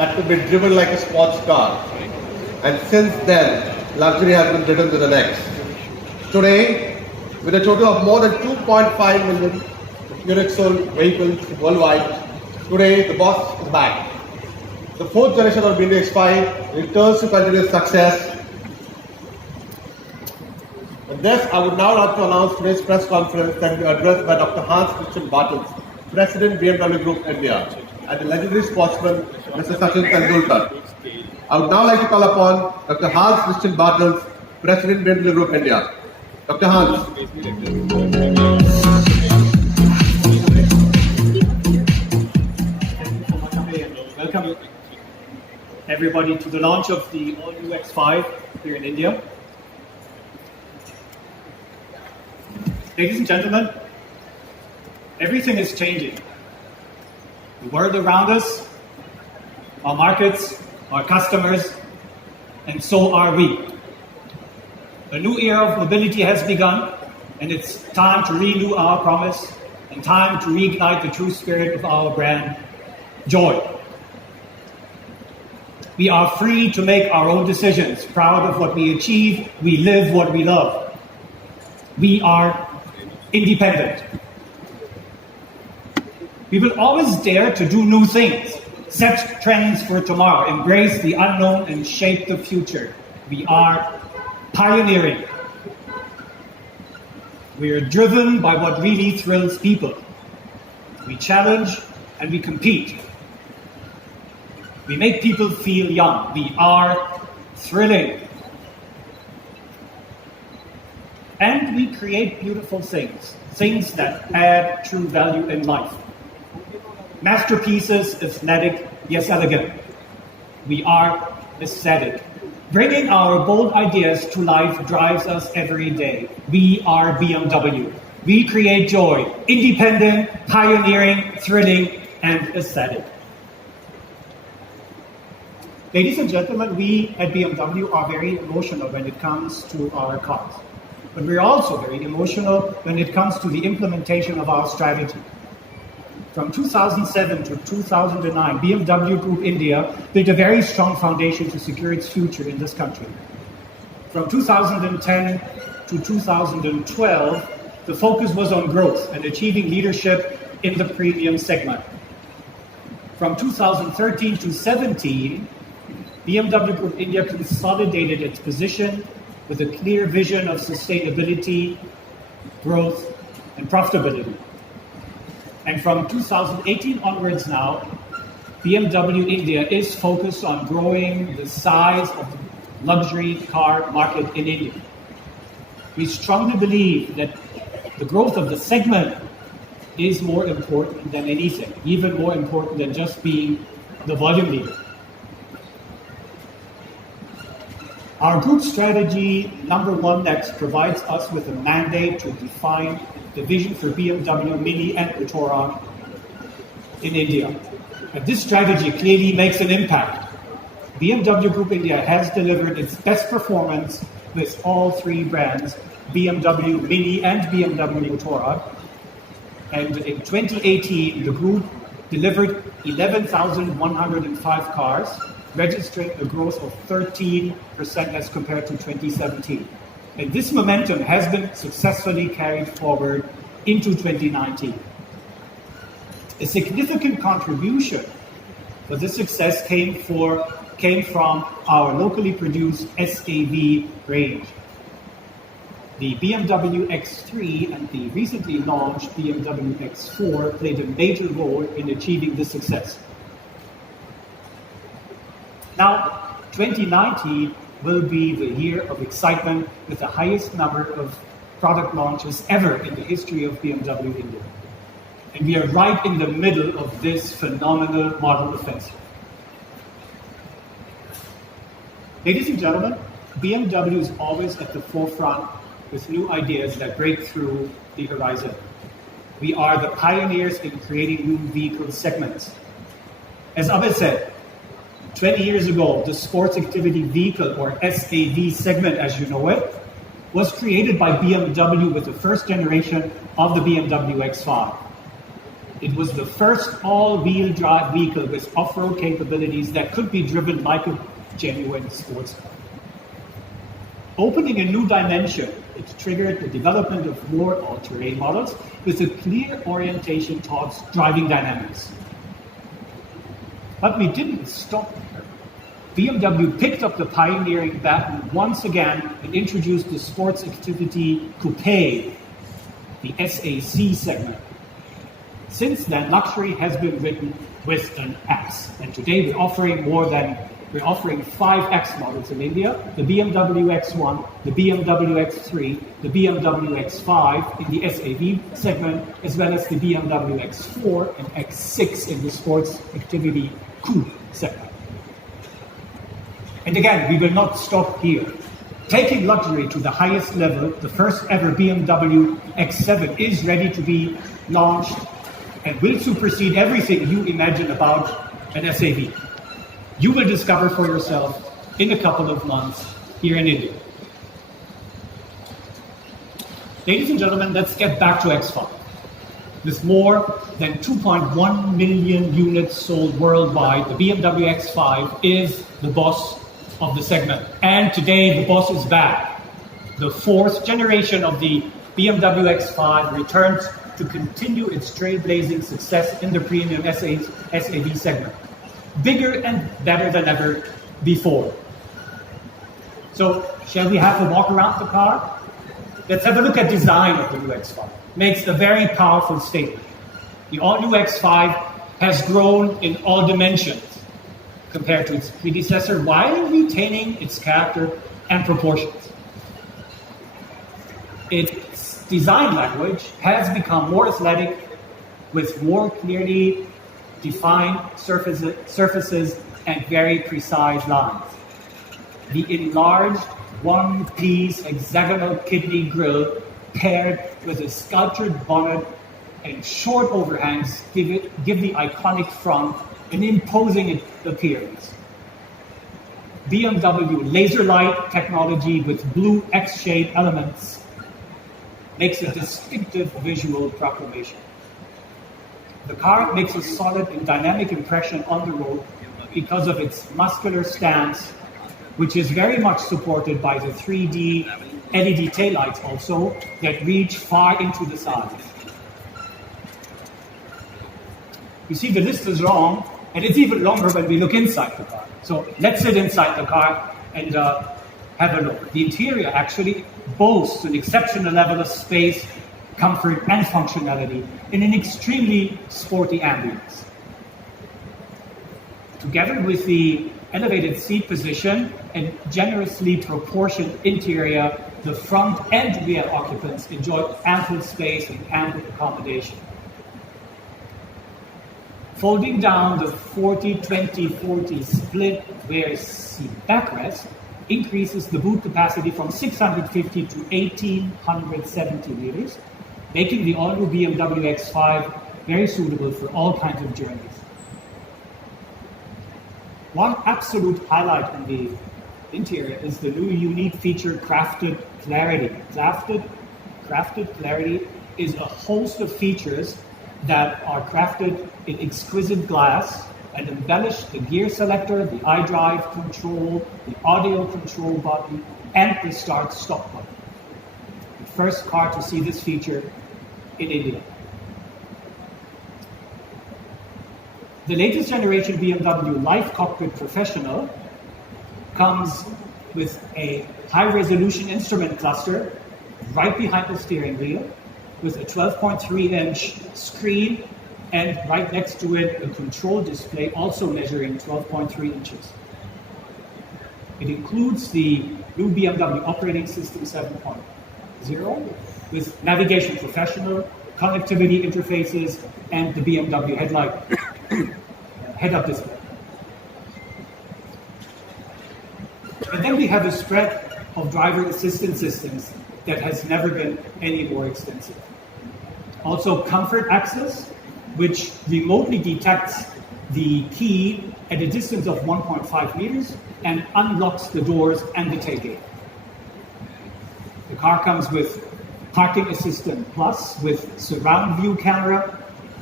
that could be driven like a sports car. And since then, luxury has been driven to the next. Today, with a total of more than 2.5 million units sold vehicles worldwide, today the boss is back. The fourth generation of BMW X5 returns to continuous success. With this, I would now like to announce today's press conference that will be addressed by Dr. Hans Christian Bartels, President BMW Group India, and the legendary sportsman Mr. Sachin Tendulkar. I would now like to call upon Dr. Hans Christian Bartels, President BMW Group India. Dr. Hans. Welcome everybody to the launch of the all-new X5 here in India. Ladies and gentlemen, everything is changing. The world around us, our markets, our customers, and so are we. A new era of mobility has begun, and it's time to renew our promise and time to reignite the true spirit of our brand, joy. We are free to make our own decisions, proud of what we achieve, we live what we love. We are independent. We will always dare to do new things, set trends for tomorrow, embrace the unknown and shape the future. We are pioneering. We are driven by what really thrills people. We challenge and we compete. We make people feel young. We are thrilling. And we create beautiful things, things that add true value in life. Masterpieces, aesthetic, yes, elegant. We are aesthetic. Bringing our bold ideas to life drives us every day. We are BMW. We create joy, independent, pioneering, thrilling, and aesthetic. Ladies and gentlemen, we at BMW are very emotional when it comes to our cars. But we're also very emotional when it comes to the implementation of our strategy. From 2007 to 2009, BMW Group India built a very strong foundation to secure its future in this country. From 2010 to 2012, the focus was on growth and achieving leadership in the premium segment. From 2013 to 2017, BMW Group India consolidated its position with a clear vision of sustainability, growth, and profitability. And from 2018 onwards now, BMW India is focused on growing the size of the luxury car market in India. We strongly believe that the growth of the segment is more important than anything, even more important than just being the volume leader. Our group strategy, number one, that provides us with a mandate to define the vision for BMW Mini and Motorrad in India. And this strategy clearly makes an impact. BMW Group India has delivered its best performance with all three brands, BMW Mini and BMW Motorrad. And in 2018, the group delivered 11,105 cars, registering a growth of 13% as compared to 2017. And this momentum has been successfully carried forward into 2019. A significant contribution for this success came from our locally produced SAV range. The BMW X3 and the recently launched BMW X4 played a major role in achieving this success. Now, 2019 will be the year of excitement with the highest number of product launches ever in the history of BMW India. And we are right in the middle of this phenomenal model offensive. Ladies and gentlemen, BMW is always at the forefront with new ideas that break through the horizon. We are the pioneers in creating new vehicle segments. As Abhay said, 20 years ago, the sports activity vehicle, or SAV segment as you know it, was created by BMW with the first generation of the BMW X5. It was the first all-wheel drive vehicle with off-road capabilities that could be driven like a genuine sports car. Opening a new dimension, it triggered the development of more all-terrain models with a clear orientation towards driving dynamics. But we didn't stop there. BMW picked up the pioneering baton once again and introduced the sports activity coupe, the SAC segment. Since then, luxury has been written with an X, and today we're offering 5 X models in India: the BMW X1, the BMW X3, the BMW X5 in the SAV segment, as well as the BMW X4 and X6 in the sports activity coupe segment. And again, we will not stop here. Taking luxury to the highest level, the first ever BMW X7 is ready to be launched and will supersede everything you imagine about an SAV. You will discover for yourself in a couple of months here in India. Ladies and gentlemen, let's get back to X5. With more than 2.1 million units sold worldwide, the BMW X5 is the boss of the segment. And today, the boss is back. The 4th generation of the BMW X5 returns to continue its trailblazing success in the premium SAV segment. Bigger and better than ever before. So, shall we have a walk around the car? Let's have a look at design of the new X5. Makes a very powerful statement. The all-new X5 has grown in all dimensions compared to its predecessor while retaining its character and proportions. Its design language has become more athletic with more clearly defined surfaces and very precise lines. The enlarged one-piece hexagonal kidney grille paired with a sculptured bonnet and short overhangs give the iconic front an imposing appearance. BMW laser light technology with blue X-shaped elements makes a distinctive visual proclamation. The car makes a solid and dynamic impression on the road because of its muscular stance, which is very much supported by the 3D LED taillights also that reach far into the sides. You see, the list is long, and it's even longer when we look inside the car. So let's sit inside the car and have a look. The interior actually boasts an exceptional level of space, comfort, and functionality in an extremely sporty ambience. Together with the elevated seat position and generously proportioned interior, the front and rear occupants enjoy ample space and ample accommodation. Folding down the 40-20-40 split rear seat backrest increases the boot capacity from 650 to 1,870 liters, making the all-new BMW X5 very suitable for all kinds of journeys. One absolute highlight in the interior is the new unique feature, Crafted Clarity. Crafted Clarity is a host of features that are crafted in exquisite glass and embellish the gear selector, the iDrive control, the audio control button, and the start-stop button. The first car to see this feature in India. The latest generation BMW Life Cockpit Professional comes with a high-resolution instrument cluster right behind the steering wheel with a 12.3-inch screen and right next to it a control display also measuring 12.3 inches. It includes the new BMW operating system 7.0 with Navigation Professional, connectivity interfaces, and the BMW head-up display. And then we have a spread of driver assistance systems that has never been any more extensive. Also, comfort access, which remotely detects the key at a distance of 1.5 meters and unlocks the doors and the tailgate. The car comes with Parking Assistant Plus with surround view camera,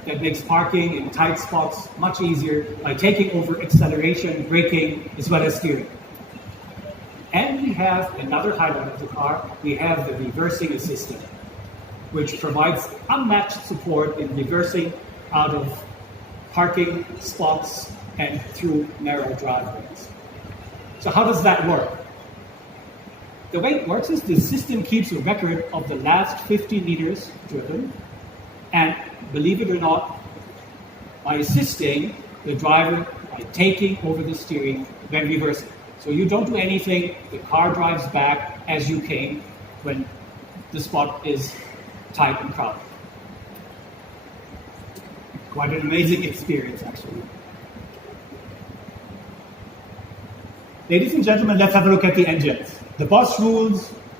that makes parking in tight spots much easier by taking over acceleration, braking, as well as steering. And we have another highlight of the car. We have the reversing assistant, which provides unmatched support in reversing out of parking spots and through narrow driveways. So how does that work? The way it works is the system keeps a record of the last 50 meters driven, and believe it or not, by assisting the driver by taking over the steering when reversing. So you don't do anything, the car drives back as you came when the spot is tight and crowded. Quite an amazing experience, actually. Ladies and gentlemen, let's have a look at the engines. The boss rules